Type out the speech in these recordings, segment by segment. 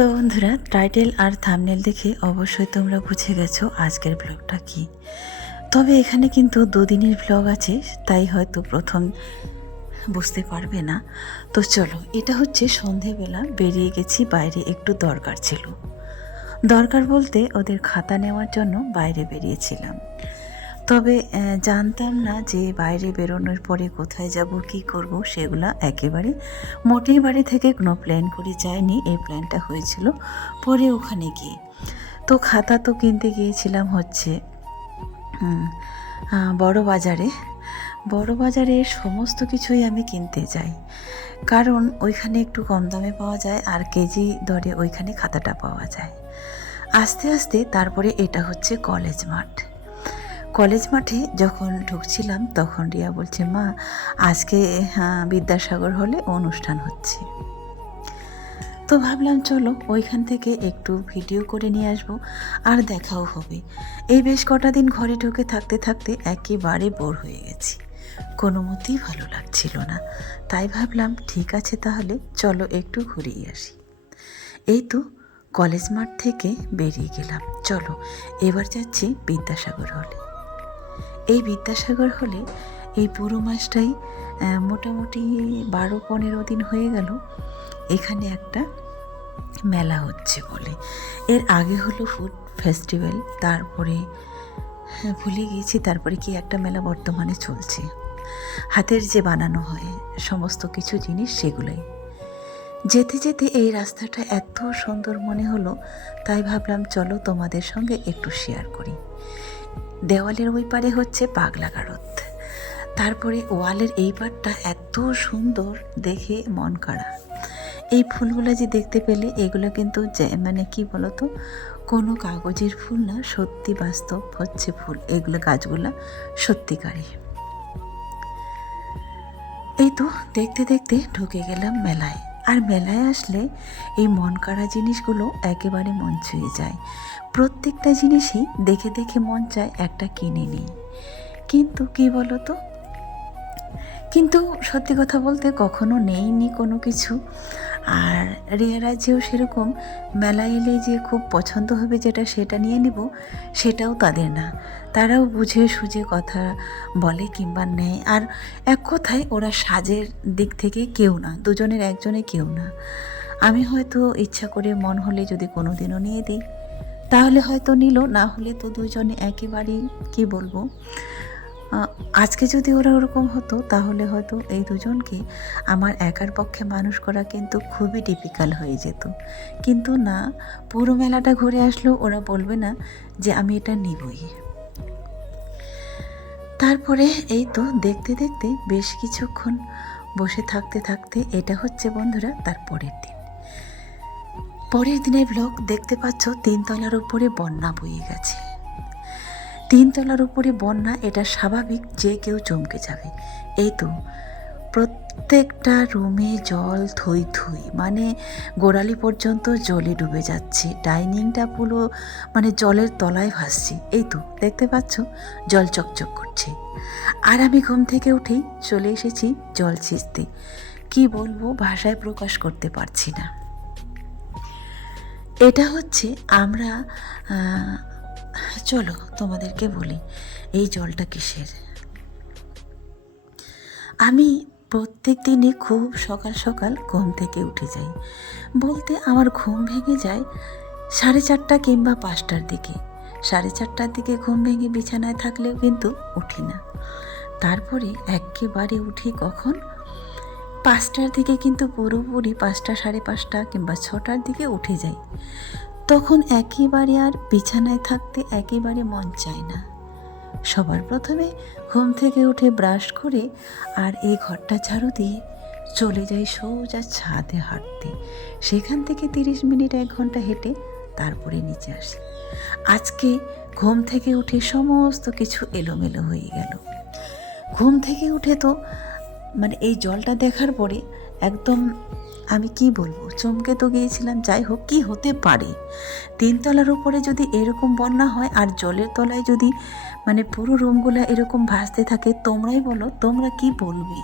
তো বন্ধুরা টাইটেল আর থামনেল দেখে অবশ্যই তোমরা বুঝে গেছো আজকের ব্লগটা কি। তবে এখানে কিন্তু দুদিনের ব্লগ আছে, তাই হয়তো প্রথম বুঝতে পারবে না। তো চলো, এটা হচ্ছে সন্ধেবেলা, বেরিয়ে গেছি, বাইরে একটু দরকার ছিল। দরকার বলতে ওদের খাতা নেওয়ার জন্য বাইরে বেরিয়েছিলাম। তবে জানতাম না যে বাইরে বেরোনোর পরে কোথায় যাব, কি করব, সেগুলো একেবারে মোটেই বাড়ি থেকে কোনো প্ল্যান করে যায়নি এই প্ল্যানটা হয়েছিল পরে ওখানে গিয়ে। তো খাতা তো কিনতে গিয়েছিলাম হচ্ছে বড় বাজারে। বড় বাজারে সমস্ত কিছুই আমি কিনতে যাই, কারণ ওইখানে একটু কম দামে পাওয়া যায় আর কেজি দরে ওইখানে খাতাটা পাওয়া যায়। আস্তে আস্তে তারপরে এটা হচ্ছে কলেজ মাঠ। কলেজ মাঠে যখন ঢুকছিলাম তখন রিয়া বলছে মা আজকে হ্যাঁ, বিদ্যাসাগর হলে অনুষ্ঠান হচ্ছে। তো ভাবলাম চলো ওইখান থেকে একটু ভিডিও করে নিয়ে আসব আর দেখাও হবে। এই বেশ কটা দিন ঘরে ঢুকে থাকতে থাকতে একেবারে বোর হয়ে গেছি। কোনো মতেই ভালো লাগছিল না। তাই ভাবলাম ঠিক আছে তাহলে চলো একটু ঘুরিয়ে আসি। এই তো কলেজ মাঠ থেকে বেরিয়ে গেলাম। চলো এবার যাচ্ছি বিদ্যাসাগর হলে। এই বিদ্যাসাগর হলে এই পুরো মাসটাই মোটামুটি বারো পনেরো দিন হয়ে গেল। এখানে একটা মেলা হচ্ছে বলে। এর আগে হলো ফুড ফেস্টিভ্যাল তারপরে হ্যাঁ, ভুলে গিয়েছি তারপরে কি একটা মেলা বর্তমানে চলছে। হাতের যে বানানো হয় সমস্ত কিছু জিনিস সেগুলোই। যেতে যেতে এই রাস্তাটা এত সুন্দর মনে হলো তাই ভাবলাম চলো তোমাদের সঙ্গে একটু শেয়ার করি। দেওয়ালের ওই পারে হচ্ছে পাগলা গারদ তারপরে ওয়ালের এই পারটা এত সুন্দর দেখে মন কাড়া। এই ফুলগুলো যে দেখতে পেলে, এগুলো কিন্তু মানে কি বলতো, কোনো কাগজের ফুল না, সত্যি বাস্তব হচ্ছে ফুল। এগুলো গাছগুলা সত্যিকারই। এই তো দেখতে দেখতে ঢুকে গেলাম মেলায়। আর মেলায় আসলে এই মন কাড়া জিনিসগুলো একেবারে মন ছুঁয়ে যায়। প্রত্যেকটা জিনিসই দেখে দেখে মন চায় একটা কিনে নিই কিন্তু কি বলো তো কিন্তু সত্যি কথা বলতে কখনো নেইনি কোনো কিছু। আর রিয়ারা যেও সেরকম মেলায় এলে যে খুব পছন্দ হবে যেটা সেটা নিয়ে নিব, সেটাও তাদের না। তারাও বুঝে সুঝে কথা বলে কিংবা নেয়। আর এক কথায় ওরা সাজের দিক থেকে কেউ না, দুজনের একজনে কেউ না। আমি হয়তো ইচ্ছা করে মন হলে যদি কোনো দিনও নিয়ে দিই, তাহলে হয়তো নিল, না হলে তো দুজনে একেবারেই, কি বলব? আজকে যদি ওরা ওরকম হতো, তাহলে হয়তো এই দুজনকে আমার একার পক্ষে মানুষ করা কিন্তু খুবই ডিফিকাল্ট হয়ে যেত। কিন্তু না, পুরো মেলাটা ঘুরে আসলেও ওরা বলবে না যে আমি এটা নিবই। তারপরে এই তো দেখতে দেখতে বেশ কিছুক্ষণ বসে থাকতে থাকতে এটা হচ্ছে বন্ধুরা তার পরের দিন। পরের দিনের ব্লগ দেখতে পাচ্ছ তিনতলার উপরে বন্যা বয়ে গেছে। তিনতলার উপরে বন্যা, এটা স্বাভাবিক যে কেউ চমকে যাবে। এই তো, প্রত্যেকটা রুমে জল থই থই মানে গোড়ালি পর্যন্ত জলে ডুবে যাচ্ছে। ডাইনিংটা পুরো মানে জলের তলায় ভাসছে। এই তো, দেখতে পাচ্ছ? জল চকচক করছে। আর আমি ঘুম থেকে উঠেই চলে এসেছি জল ছিঁচতে। কি বলব, ভাষায় প্রকাশ করতে পারছি না। এটা হচ্ছে আমরা চলো তোমাদেরকে বলি, এই জলটা কিসের? আমি প্রত্যেক দিনই খুব সকাল সকাল ঘুম থেকে উঠে যাই। বলতে আমার ঘুম ভেঙে যায় সাড়ে চারটা কিংবা পাঁচটার দিকে। সাড়ে চারটার দিকে ঘুম ভেঙে বিছানায় থাকলেও কিন্তু উঠি না। তারপরে একেবারে উঠি কখন? পাঁচটার দিকে কিন্তু পুরোপুরি পাঁচটা, সাড়ে পাঁচটা কিংবা ছটার দিকে উঠে যাই। তখন একেবারে আর বিছানায় থাকতে একেবারে মন চায় না। সবার প্রথমে ঘুম থেকে উঠে ব্রাশ করে আর এই ঘরটা ঝাড়ু দিয়ে চলে যাই সোজা ছাদে হাঁটতে। সেখান থেকে তিরিশ মিনিট এক ঘণ্টা হেঁটে তারপরে নিচে আসি। আজকে ঘুম থেকে উঠে সমস্ত কিছু এলোমেলো হয়ে গেল। ঘুম থেকে উঠে তো মানে এই জলটা দেখার পরে একদম আমি কি বলব? চমকে তো গিয়েছিলাম, যাই হোক, কি হতে পারে? তিনতলার উপরে যদি এরকম বন্যা হয় আর জলের তলায় যদি মানে পুরো রুমগুলো এরকম ভাসতে থাকে, তোমরাই বলো, তোমরা কি বলবে?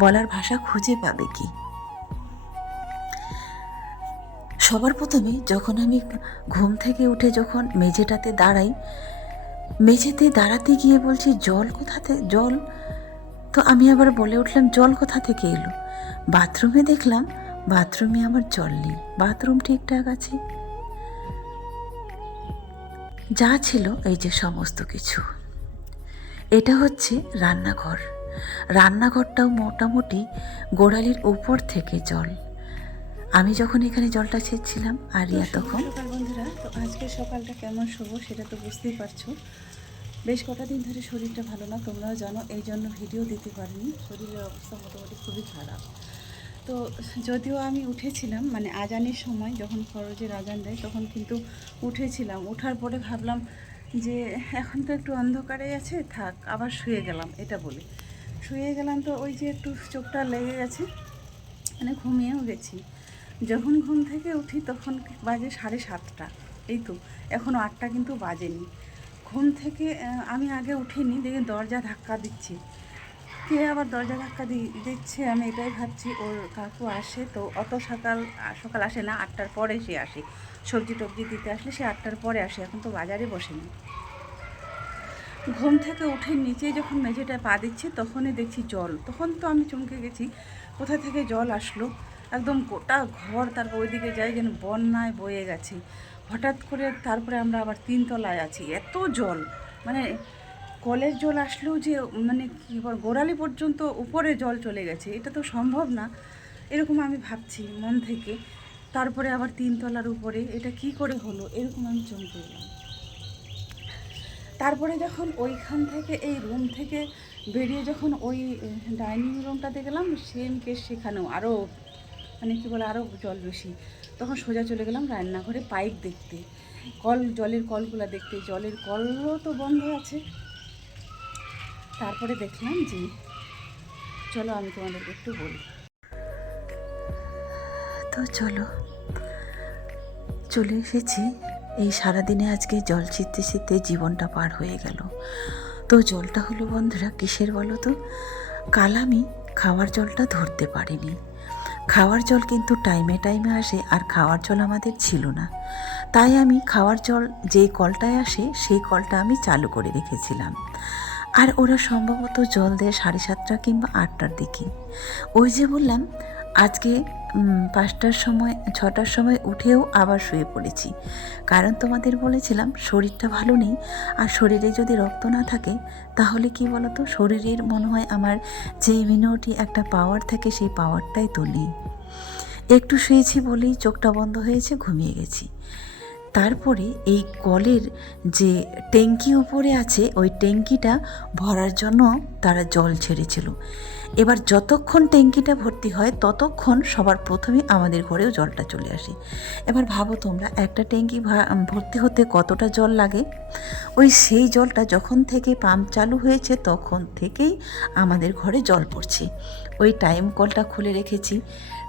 বলার ভাষা খুঁজে পাবে কি? সবার প্রথমে যখন আমি ঘুম থেকে উঠে যখন মেঝেটাতে দাঁড়াই, মেঝেতে দাঁড়াতে গিয়ে বলছি, জল কোথাতে? জল তো আমি আবার বলে উঠলাম জল কোথা থেকে এলো? বাথরুমে দেখলাম বাথরুমে আমার জল নেই। বাথরুম ঠিকঠাক আছে? যা ছিল এই যে সমস্ত কিছু। এটা হচ্ছে রান্নাঘর। রান্নাঘরটাও মোটামুটি গোড়ালির উপর থেকে জল। আমি যখন এখানে জলটা ছেড়ছিলাম আর রিয়া তখন বন্ধুরা। তো আজকে সকালটা কেমন শুভ সেটা তো বুঝতেই পারছ। বেশ কটা দিন ধরে শরীরটা ভালো না, তোমরাও জানো, এই জন্য ভিডিও দিতে পারিনি। শরীরের অবস্থা মোটামুটি খুবই খারাপ। তো যদিও আমি উঠেছিলাম মানে আজানের সময় যখন ফরজের আজান দেয়, তখন কিন্তু উঠেছিলাম। ওঠার পরে ভাবলাম যে, এখন তো একটু অন্ধকারে আছে, থাক, আবার শুয়ে গেলাম, এটা বলে। শুয়ে গেলাম তো ওই যে একটু চোখটা লেগে গেছে মানে ঘুমিয়েও গেছি। যখন ঘুম থেকে উঠি, তখন বাজে সাড়ে সাতটা। এই তো এখনও আটটা কিন্তু বাজেনি। ঘুম থেকে আমি আগে উঠিনি, দেখে দরজা ধাক্কা দিচ্ছি। কে আবার দরজা ধাক্কা দিচ্ছে? আমি এটাই ভাবছি, ওর কাকু আসে তো, অত সকাল সকাল আসে না, আটটার পরে সে আসে। সবজি টবজি দিতে আসলে সে আটটার পরে আসে, এখন তো বাজারে বসেনি। ঘুম থেকে উঠে নিচে যখন মেঝেটায় পা দিচ্ছি, তখনই দেখছি জল। তখন তো আমি চমকে গেছি, কোথা থেকে জল আসলো? একদম গোটা ঘর, তারপর ওইদিকে যাই, যেন বন্যায় বয়ে গেছে। হঠাৎ করে তারপরে আমরা আবার তিনতলায় আছি। এত জল। মানে কলের জল আসলেও যে মানে কী গোড়ালি পর্যন্ত উপরে জল চলে গেছে। এটা তো সম্ভব না। এরকম আমি ভাবছি মন থেকে। তারপরে আবার তিনতলার উপরে। এটা কি করে হলো? এরকম আমি চমকে গেলাম তারপরে যখন ওইখান থেকে, এই রুম থেকে বেরিয়ে যখন ওই ডাইনিং রুমটাতে গেলাম সেম কেস সেখানেও আরও মানে কী বলে আরও জল বেশি। তখন সোজা চলে গেলাম রান্নাঘরে পাইপ দেখতে। কল, জলের কলগুলো দেখতে। জলের কলও তো বন্ধ আছে। তারপরে দেখলাম যে, চলো আমি তোমাদেরকে একটু বলি। তো চলো, চলে এসেছি। এই সারাদিনে আজকে জল ছিটতে ছিটতে জীবনটা পার হয়ে গেল। তো জলটা হলো বন্ধুরা কিসের বলো তো? কাল আমি খাওয়ার জলটা ধরতে পারিনি। খাওয়ার জল কিন্তু টাইমে টাইমে আসে আর খাওয়ার জল আমাদের ছিল না। তাই আমি খাওয়ার জল যেই কলটায় আসে সেই কলটা আমি চালু করে রেখেছিলাম। আর ওরা সম্ভবত জল দেয় সাড়ে সাতটা কিংবা আটটার দিকে। ওই যে বললাম, আজকে পাঁচটার সময়, ছটার সময় উঠেও আবার শুয়ে পড়েছি। কারণ তোমাদের বলেছিলাম, শরীরটা ভালো নেই, আর শরীরে যদি রক্ত না থাকে, তাহলে কি বলতো? শরীরের মনে হয় আমার যে ইমিউনিটি একটা পাওয়ার থাকে, সেই পাওয়ারটাই তো নেই। একটু শুয়েছি বলেই চোখটা বন্ধ হয়েছে, ঘুমিয়ে গেছি। তারপরে এই কলের যে ট্যাঙ্কি উপরে আছে, ওই ট্যাঙ্কিটা ভরার জন্য তারা জল ছেড়েছিল। এবার যতক্ষণ ট্যাঙ্কিটা ভর্তি হয়, ততক্ষণ সবার প্রথমে আমাদের ঘরেও জলটা চলে আসে। এবার ভাবো তোমরা, একটা ট্যাঙ্কি ভর্তি হতে কতটা জল লাগে? ওই সেই জলটা যখন থেকে পাম্প চালু হয়েছে, তখন থেকেই আমাদের ঘরে জল পড়ছে। ওই টাইম কলটা খুলে রেখেছি।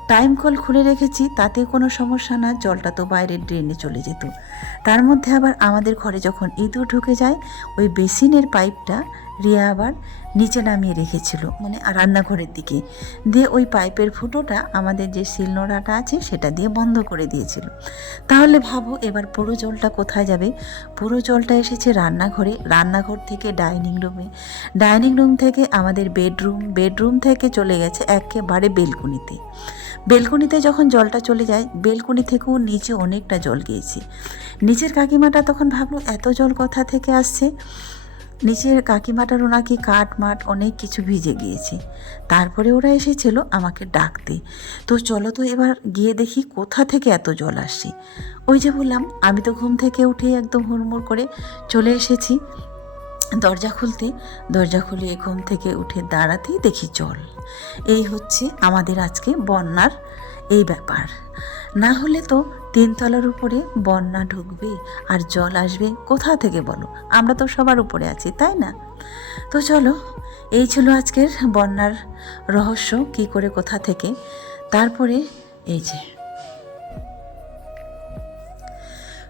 টাইম কল খুলে রেখেছি, তাতে কোনো সমস্যা না, জলটা তো বাইরের ড্রেনে চলে যেত। তার মধ্যে আবার আমাদের ঘরে যখন ইঁদুর ঢুকে যায়, ওই বেসিনের পাইপটা রিয়া আবার নিচে নামিয়ে রেখেছিল মানে রান্নাঘরের দিকে। দিয়ে ওই পাইপের ফুটোটা আমাদের যে শিলনোড়াটা আছে সেটা দিয়ে বন্ধ করে দিয়েছিল। তাহলে ভাবো এবার পুরো জলটা কোথায় যাবে? পুরো জলটা এসেছে রান্নাঘরে, রান্নাঘর থেকে ডাইনিং রুমে। ডাইনিং রুম থেকে আমাদের বেডরুম বেডরুম থেকে চলে গেছে একেবারে বেলকুনিতে। বেলকুনিতে যখন জলটা চলে যায়, বেলকুনি থেকেও নিচে অনেকটা জল গিয়েছে। নিচের কাকিমাটা তখন ভাবলো, এত জল কোথা থেকে আসছে? নিচের কাকিমাটারও নাকি কাঠ মাঠ অনেক কিছু ভিজে গিয়েছে। তারপরে ওরা এসেছিল আমাকে ডাকতে। তো চলো তো এবার গিয়ে দেখি কোথা থেকে এত জল আসছে। ওই যে বললাম, আমি তো ঘুম থেকে উঠেই একদম হুড়মুড় করে চলে এসেছি। দরজা খুলতে, দরজা খুলে ঘুম থেকে উঠে দাঁড়াতেই দেখি জল। এই হচ্ছে আমাদের আজকে বন্যার এই ব্যাপার। না হলে তো তিনতলার উপরে বন্যা ঢুকবে আর জল আসবে কোথা থেকে বলো? আমরা তো সবার উপরে আছি, তাই না? তো চলো, এই ছিল আজকের বন্যার রহস্য, কি করে, কোথা থেকে? তারপরে এই যে।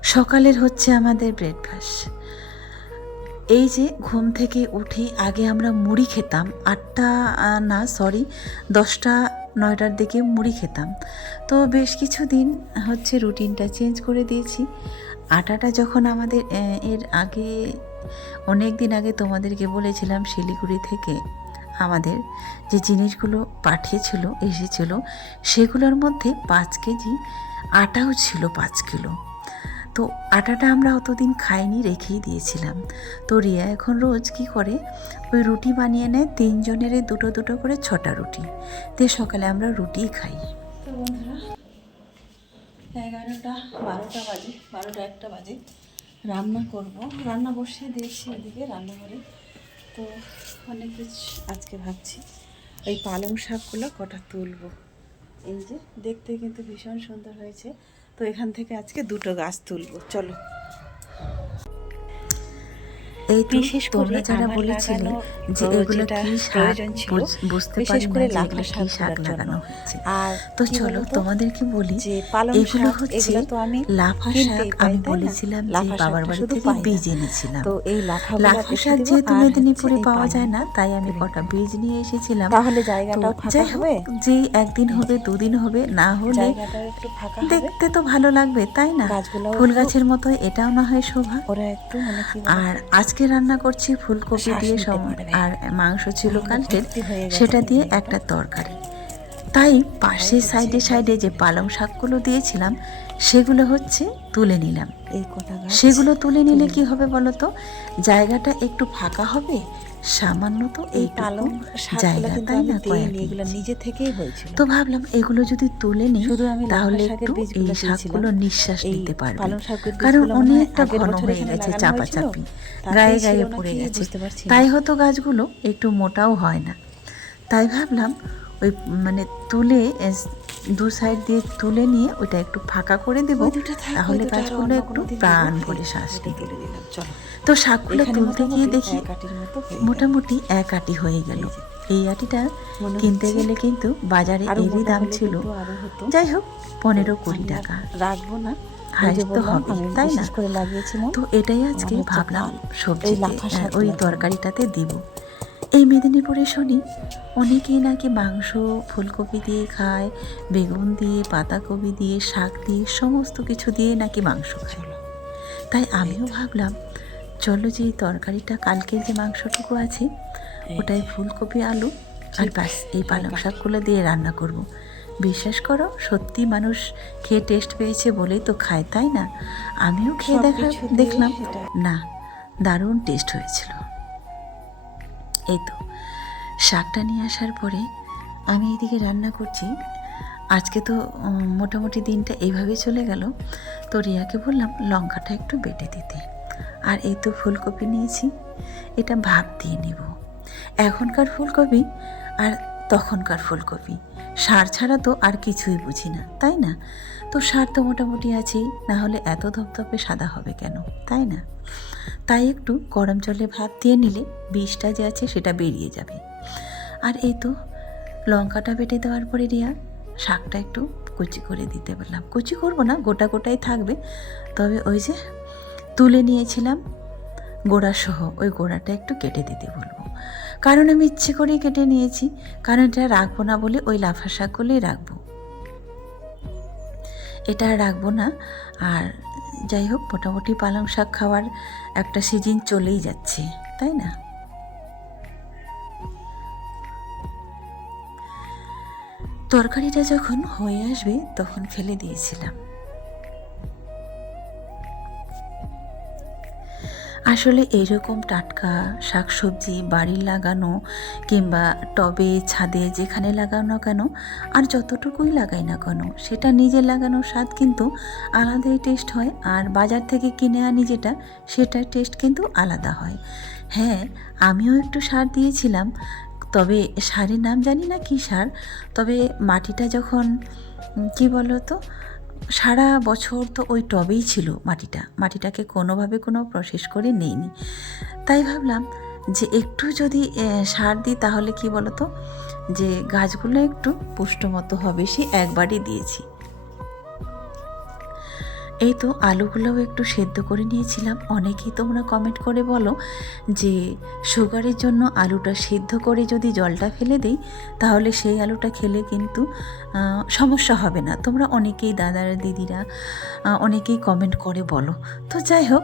সকালের হচ্ছে আমাদের ব্রেকফাস্ট এই যে ঘুম থেকে উঠে আগে আমরা মুড়ি খেতাম, আটটা না সরি দশটা নয়টার দিকে মুড়ি খেতাম। তো বেশ কিছু দিন হচ্ছে রুটিনটা চেঞ্জ করে দিয়েছি। আটাটা যখন আমাদের এর আগে, অনেক দিন আগে তোমাদেরকে বলেছিলাম শিলিগুড়ি থেকে আমাদের যে জিনিসগুলো পাঠিয়েছিল, এসেছিল, সেগুলোর মধ্যে পাঁচ কেজি আটাও ছিল পাঁচ কিলো। তো আটাটা আমরা অতদিন খাইনি, রেখেই দিয়েছিলাম। তো রিয়া এখন রোজ কি করে? ওই রুটি বানিয়ে নেয়, তিনজনের দুটো দুটো করে ছটা রুটি। দিয়ে সকালে আমরা রুটিই খাই। তো এগারোটা, বারোটা বাজে, বারোটা একটা বাজে। রান্না করব। রান্না বসিয়ে দিয়েছি এদিকে রান্নাঘরে। তো অনেক কিছু আজকে ভাবছি। এই পালং শাকগুলো কটা তুলবো। এই যে দেখতে কিন্তু ভীষণ সুন্দর হয়েছে। তো এখান থেকে আজকে দুটো গাছ তুলবো চলো। এই বিশেষ তোমরা যারা বলেছিলে যে এগুলো কি শাক বুঝতে পারি করে কি শাক লাগানো হয়েছে আর তো চলো? তোমাদেরকে বলি এগুলো হচ্ছে তো আমি লাফা শাক আমি বলেছিলাম যে বাবার বাড়ি থেকে বীজ এনেছিলাম। তো এই লাফা লাফা শাক যেহেতু মেদিনীপুরে পাওয়া যায় না। তাই আমি কটা বীজ নিয়ে এসেছিলাম। তাহলে জায়গাটাও ফাঁকা হবে? যে একদিন হবে দুদিন হবে না হলে দেখতে তো ভালো লাগবে তাই না? ফুল গাছের মতো এটাও না হয় শোভা। ওরা একটু মানে আর আজকে রান্না করছি ফুলকপি দিয়ে সব আর মাংস ছিল কালকের সেটা দিয়ে একটা তরকারি। তাই পাশে সাইডে সাইডে যে পালং শাকগুলো দিয়েছিলাম সেগুলো হচ্ছে তুলে নিলাম। এই সেগুলো তুলে নিলে কি হবে বলো তো? জায়গাটা একটু ফাঁকা হবে সামান্য তো এই শাকগুলো জায়গা তাই না এগুলো নিজে থেকেই হয়েছিল। তো ভাবলাম এগুলো যদি তুলে নিই শুধু আমি তাহলে একটু এই শাকগুলো নিঃশ্বাস নিতে পারবে। কারণ মনে অনেকটা ঘন হয়ে গেছে চাপাচাপি গায়ে গায়ে পড়ে গেছে। তাই হয়তো গাছগুলো একটু মোটাও হয় না। তাই ভাবলাম ওই মানে তুলে দু সাইড দিয়ে তুলে নিয়ে ওটা একটু ফাঁকা করে দেব। তাহলে গাছগুলো একটু প্রাণ। ভরে শ্বাস দিলাম, তো শাকগুলো তুলতে গিয়ে দেখি হয়ে। মোটামুটি এক আটি হয়ে গেল। এই আটিটা কিনতে গেলে কিন্তু বাজারে এরই দাম ছিল। যাই হোক পনেরো কুড়ি টাকা। রাখব না। তাই না? তো এটাই আজকে ভাবলাম সবজি এই ওই তরকারিটাতে দিব। এই মেদিনীপুরে শুনি অনেকেই নাকি মাংস ফুলকপি দিয়ে খায় বেগুন দিয়ে পাতাকপি দিয়ে শাক দিয়ে সমস্ত কিছু দিয়ে নাকি মাংস খায়। তাই আমিও ভাবলাম চলো যে এই তরকারিটা কালকের যে মাংসটুকু আছে ওটাই ফুলকপি আলু আর ব্যাস এই পালং শাকগুলো দিয়ে রান্না করব। বিশ্বাস করো সত্যি মানুষ খেয়ে টেস্ট পেয়েছে বলেই তো খায় তাই না? আমিও খেয়ে দেখা দেখলাম না দারুণ টেস্ট হয়েছিল। এই তো, শাকটা নিয়ে আসার পরে আমি এদিকে রান্না করছি। আজকে তো মোটামুটি দিনটা এইভাবেই চলে গেল। তো রিয়াকে বললাম, লঙ্কাটা একটু বেটে দিতে। আর এই তো ফুলকপি নিয়েছি, এটা ভাব দিয়ে নেব। এখনকার ফুলকপি আর তখনকার ফুলকপি। সার ছাড়া তো আর কিছুই বুঝি না, তাই না? তো সার তো মোটামুটি আছেই, না হলে এত ধপধপে সাদা হবে কেন, তাই না? তাই একটু গরম জলে ভাপ দিয়ে নিলে বিষটা যে আছে সেটা বেরিয়ে যাবে। আর এই তো লঙ্কাটা বেটে দেওয়ার পরে রিয়া, শাকটা একটু কুচি করে দিতে বললাম। কুচি করব না, গোটা গোটাই থাকবে। তবে ওই যে তুলে নিয়েছিলাম গোড়া সহ ওই গোড়াটা একটু কেটে দিতে বলব। কারণ আমি ইচ্ছে করেই কেটে নিয়েছি, কারণ এটা রাখব না বলে ওই লাফা শাকগুলোই রাখব। এটা রাখব না, আর যাই হোক, মোটামুটি পালং শাক খাওয়ার একটা সিজন চলেই যাচ্ছে, তাই না? তরকারিটা যখন হয়ে আসবে তখন ফেলে দিয়েছিলাম। আসলে এইরকম টাটকা শাকসবজি বাড়ির লাগানো কিংবা টবে, ছাদে যেখানে লাগানো কেন, আর যতটুকুই লাগাই না কেন, সেটা নিজে লাগানোর স্বাদ কিন্তু আলাদাই টেস্ট হয়। আর বাজার থেকে কিনে আনি যেটা, সেটার টেস্ট কিন্তু আলাদা হয়। হ্যাঁ আমিও একটু সার দিয়েছিলাম, তবে সারের নাম জানি না কী সার, তবে মাটিটা যখন কি বলো তো সারা বছর তো ওই টবেই ছিল মাটিটা। মাটিটাকে কোনোভাবে কোনো প্রসেস করে নেইনি। তাই ভাবলাম যে একটু যদি সার দিই তাহলে কি বলতো? যে গাছগুলো একটু পুষ্টমতো হবে সে একবারই দিয়েছি। এই তো আলুগুলোও একটু সেদ্ধ করে নিয়েছিলাম। অনেকেই তোমরা কমেন্ট করে বলো যে, সুগারের জন্য আলুটা সেদ্ধ করে যদি জলটা ফেলে দেই, তাহলে সেই আলুটা খেলে কিন্তু সমস্যা হবে না। তোমরা অনেকেই দাদারা দিদিরা অনেকেই কমেন্ট করে বলো। তো যাই হোক